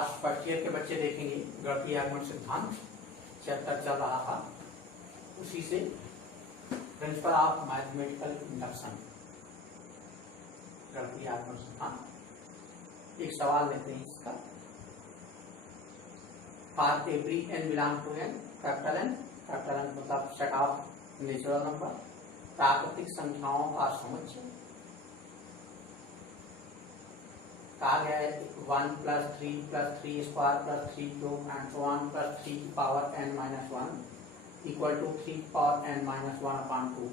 आज first year के बच्चे देखेंगे गणितीय आगमन सिद्धांत चैप्टर चल रहा था, उसी से प्रिंसिपल ऑफ मैथमेटिकल इंडक्शन गणितीय आगमन सिद्धांत। एक सवाल लेते हैं इसका। For every n belong to n, capital N मतलब सेट ऑफ नेचुरल नंबर, प्राकृतिक संख्याओं का समुच्चय। कहा गया है 1 + 3 + 3 square + 3 cube and so on + 3 की पावर n - 1 इक्वल टू 3 की पावर n - 1/2।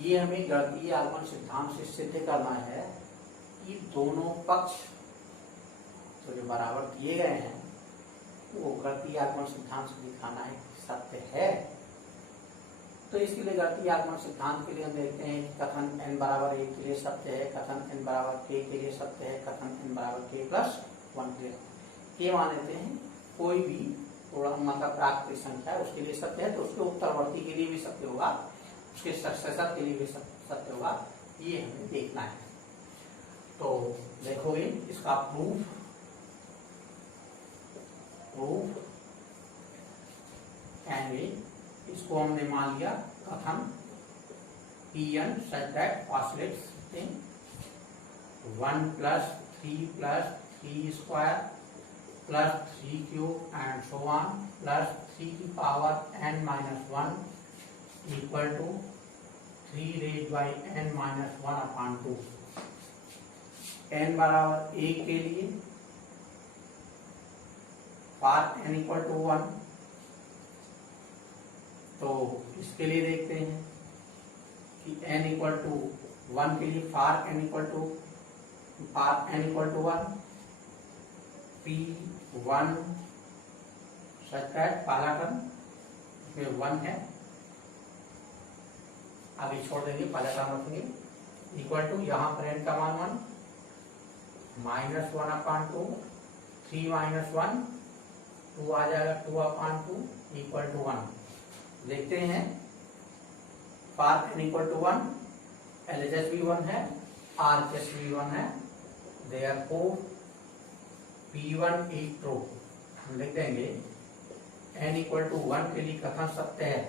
ये हमें गणितीय आगमन सिद्धांत से सिद्ध करना है कि दोनों पक्ष तो जो बराबर दिए गए हैं वो गणितीय आगमन सिद्धांत से दिखाना है सत्य है। तो इसके लिए गणितीय आगमन सिद्धांत के लिए हम देखते हैं कि कथन n बराबर 1 के लिए सत्य है, कथन n बराबर k के लिए सत्य है, कथन n बराबर k + 1 के लिए मान लेते हैं। कोई भी मतलब प्राकृतिक संख्या है उसके लिए सत्य है तो उसके उत्तरवर्ती के लिए भी सत्य होगा, उसके सक्सेसर के लिए भी सत्य होगा, ये हमें देखना है। तो देखोगे इसका प्रूफ इसको हमने मान लिया कथन Pn such that oscillates 1 + 3 + 3 square + 3 cube and so on + 3 की power n - 1 equal to 3 n - 1/2। n बराबर 1 के लिए फॉर n = 1, तो इसके लिए देखते हैं कि n = 1 के लिए for n = 1 P1 such that पहला टर्म इसमें 1 है, आगे छोड़ देंगे, पहला टर्म रखेंगे इक्वल टू यहाँ पर n का मान 1 - 1/2 3 - 1 2 आ जाएगा 2/2 इक्वल टू 1। देखते हैं फॉर n = 1 LHS भी 1 है, RHS भी 1 है, देयरफॉर P1 इज ट्रू। हम लिख देंगे n = 1 के लिए कथन सत्य है।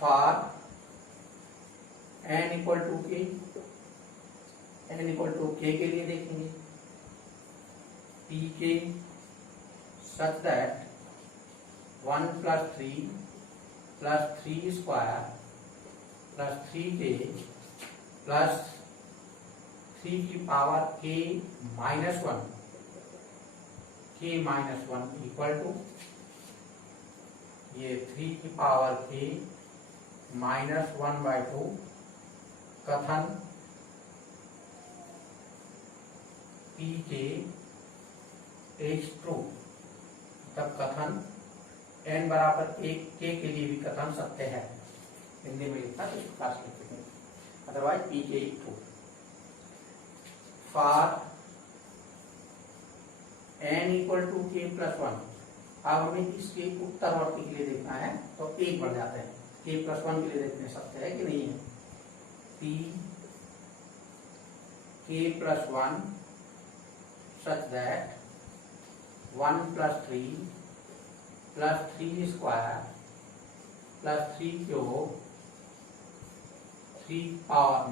फॉर n = k के लिए देखेंगे Pk such that 1 + 3 + 3 square + 3k + 3 की पावर k - 1 इक्वल टू ये 3 की पावर k - 1/2 कथन Pk इज ट्रू। तब कथन n बराबर 1 k के लिए भी कथन सत्य है। हिंदी में लिखना तो इस प्रकार से लिखेंगे, otherwise Pk is true. For n = k + 1, अब हमें इसके उत्तरवर्ती के लिए देखना है तो 1 बढ़ जाते हैं। k + 1 के लिए देखते हैं सत्य है कि नहीं है। k + 1 such that 1 + 3 + 3 square + 3 cube 3 power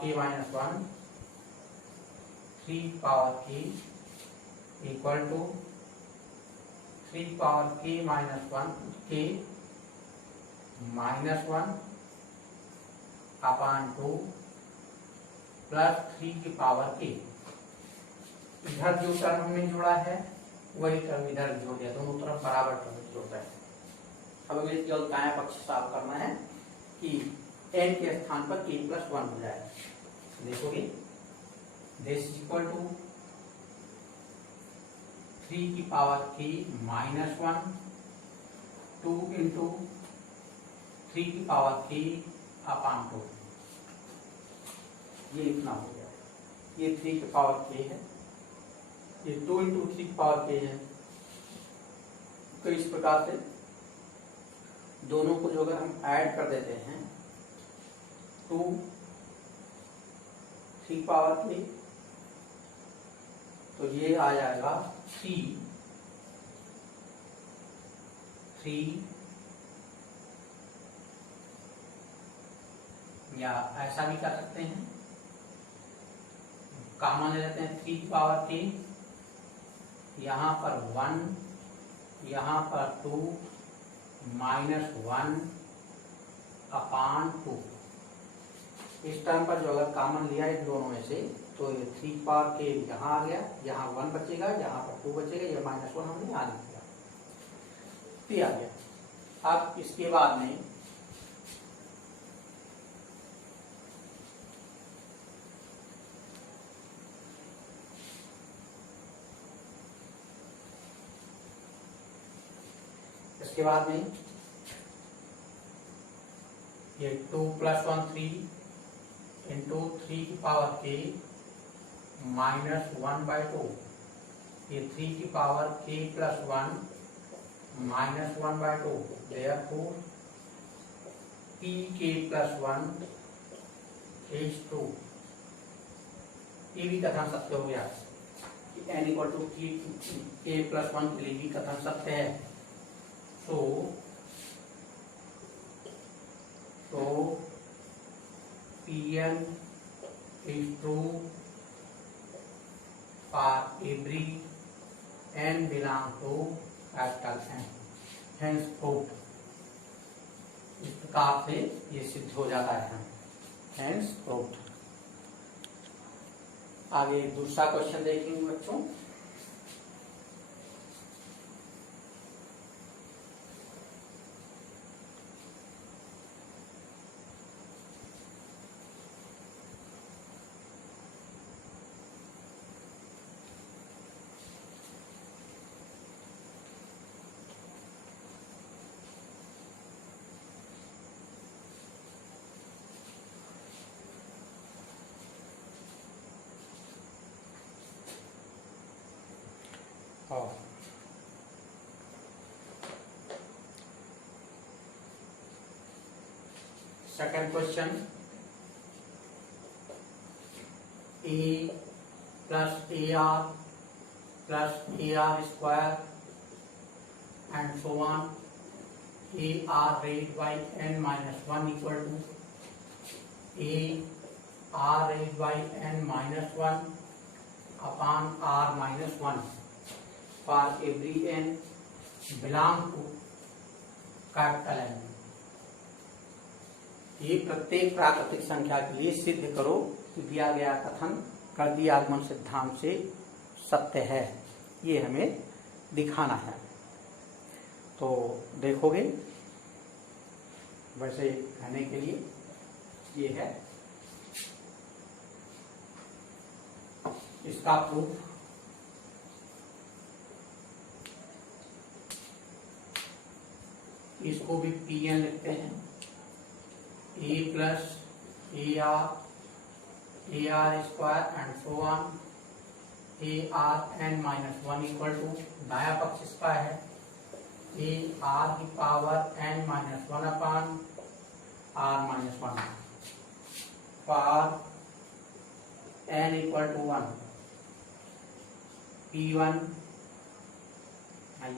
k - 1 3 power k equal to 3 power k - 1 1/2 + 3 की पावर k। इधर जो टर्म हमने जोड़ा है वही टर्म इधर जोड़ दिया, दोनों तरफ बराबर टर्म जोड़ता है। अब हमें केवल दायां पक्ष साफ करना है कि n के स्थान पर k + 1 हो जाए। देखोगे दिस इज इक्वल टू 3 की पावर k - 1 2 × 3 की पावर k/2। ये इतना हो गया, ये 3 की पावर k है, ये 2 × 3 की पावर k है। तो इस प्रकार से दोनों को जो अगर हम ऐड कर देते हैं 2 3 पावर k तो ये आ जाएगा 3 या ऐसा भी कर सकते हैं, कॉमन ले लेते हैं 3 की पावर k, यहाँ पर 1, यहाँ पर 2 -1 अपान 2। इस टर्म पर जो अगर कॉमन लिया इन दोनों में से तो ये 3 पावर k यहाँ आ गया, यहाँ 1 बचेगा, यहाँ पर 2 बचेगा, ये -1 हमने यहाँ लिख दिया आ गया। अब इसके बाद में ये 2 + 1 3 इंटू 3 की पावर k -1/2, ये 3 की power k + 1 -1/2, therefore pk + 1 is 2। ये भी कथन सत्य हो गया कि n = k + 1 के लिए भी कथन सत्य है। तो Pn is true for every n belong to capital N, hence proved। इस प्रकार से ये सिद्ध हो जाता है, hence proved। आगे दूसरा क्वेश्चन देखेंगे बच्चों। Second question, a + ar + ar² and so on, ar raised by n - 1 equal to ar raised by n - 1 upon r - 1 for every n belong to capital N। ये प्रत्येक प्राकृतिक संख्या के लिए सिद्ध करो कि दिया गया कथन कर्दी आगमन सिद्धांत से सत्य है, ये हमें दिखाना है। तो देखोगे वैसे कहने के लिए ये है इसका प्रूफ। इसको भी Pn लिखते हैं, a + ar² and so on, arn - 1 equal to, दाया पक्ष इसका है ar⁴ n - 1 upon r - 1 for n equal to 1, P1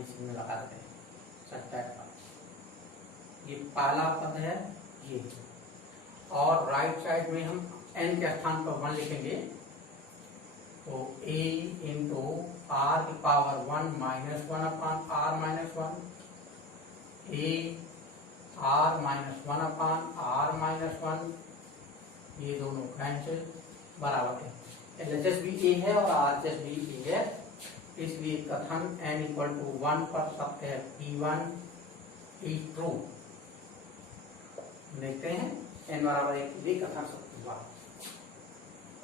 इसमें लगा देते हैं सत्याग्रह, ये पहला पद है ये, और राइट साइड में हम n के स्थान पर 1 लिखेंगे तो a into r⁴ 1 - 1 upon r - 1, a r - 1 upon r - 1, ये दोनों कैंसिल बराबर है। LHS भी a है और RHS भी a है, इसलिए कथन n = 1 पर सत्य है। P1 is true। देखते हैं n = 1 के लिए कथन सत्य हुआ,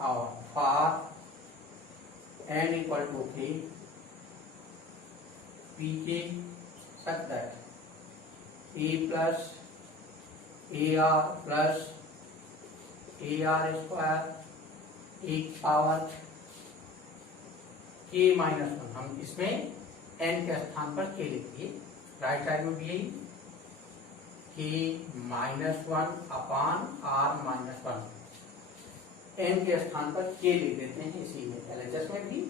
और for n = 3 pk such that a plus ar plus ar² एक पावर k - 1, हम इसमें n के स्थान पर k लिखिए, राइट साइड में भी यही k - 1 अपॉन r - 1, n के स्थान पर k लिख देते हैं, इसीलिए LHS में भी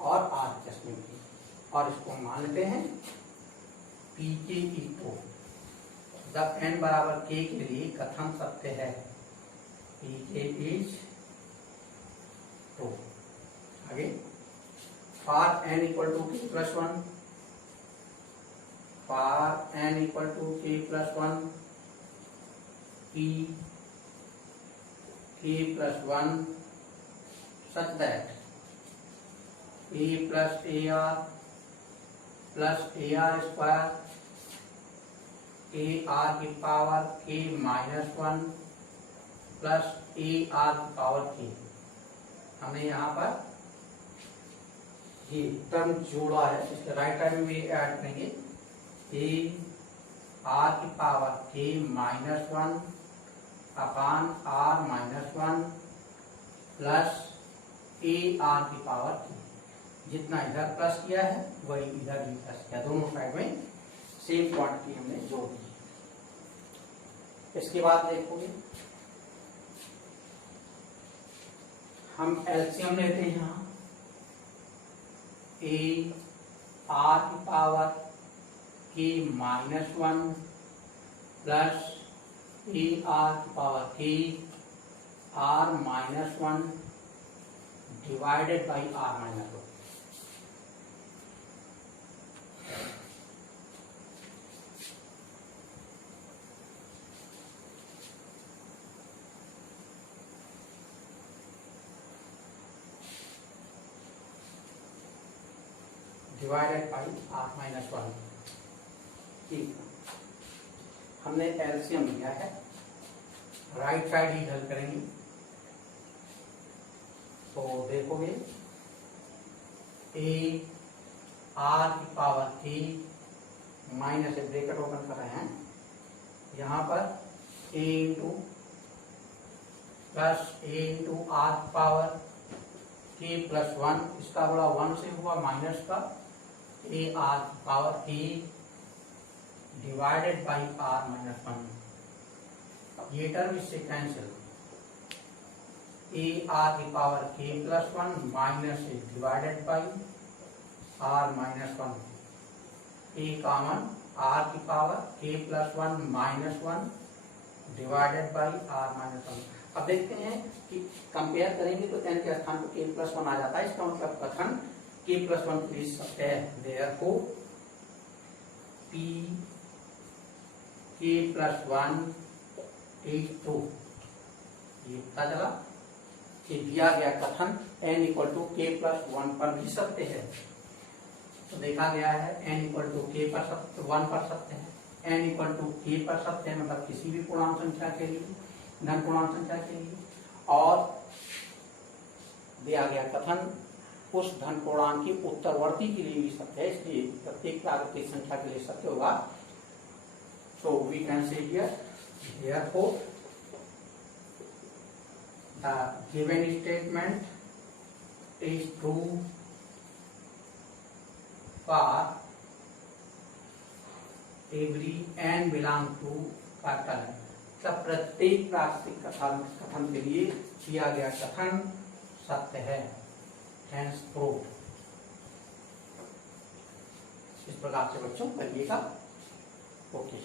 और आर एडजस्टमेंट की, और इसको मान लेते हैं पी के ई टू। जब n बराबर k के लिए कथन सत्य है, पी के इज टू। आगे for n equal to k plus one, for n equal to k plus one, p k plus one such that a plus ar plus ar square ar की power k minus one plus ar की power k। हमने यहाँ पर ये term जोड़ा है, इसके right side में भी ऐड करेंगे ar की power k minus one upon r minus one plus ar की पावर k। जितना इधर प्लस किया है वही इधर भी प्लस किया, दोनों साइड में सेम क्वांटिटी हमने जोड़ दी। इसके बाद देखोगे हम एलसीएम लेते हैं यहाँ, ए आर की पावर के minus one plus A R की power K R minus one divided by R minus one. Divided by R minus one. ठीक, हमने एलसीएम लिया है, राइट साइड ही हल करेंगे। तो देखोगे ए आर की पावर के माइनस से ब्रैकेट ओपन कर रहे हैं, यहाँ पर A into plus A into R power के प्लस वन, इसका बड़ा वन से हुआ माइनस का ए आर पावर के divided by R minus one. ये टर्म इससे कैंसिल, ए आर की पावर के plus one minus A divided by R minus one, A common R की पावर के plus one minus one divided by R minus one. अब देखते हैं कि कंपेयर करेंगे तो n के स्थान पर k प्लस वन आ जाता है, इसका मतलब कथन k प्लस वन प्लीज सत्य है। Therefore p k plus one is true. ये पता चला कि दिया गया कथन n equal to k plus one पर भी सत्य है। तो देखा गया है n इक्वल टू k पर सत्य, वन पर सत्य है, n इक्वल टू k पर सत्य है, मतलब किसी भी पूर्णांक संख्या के लिए, धन पूर्णांक संख्या के लिए। और दिया गया कथन उस धन पूर्णांक की उत्तरवर्ती के लिए भी सत्य है, इसलिए प्रत्येक प्राकृतिक संख्या के लिए सत्य होगा। So we can say here therefore the given statement is true for every n belong to capital N। सब प्रत्येक प्राकृतिक कथन के लिए किया गया कथन सत्य है, हेंस प्रूव्ड। इस प्रकार से बच्चों करिएगा। ओके।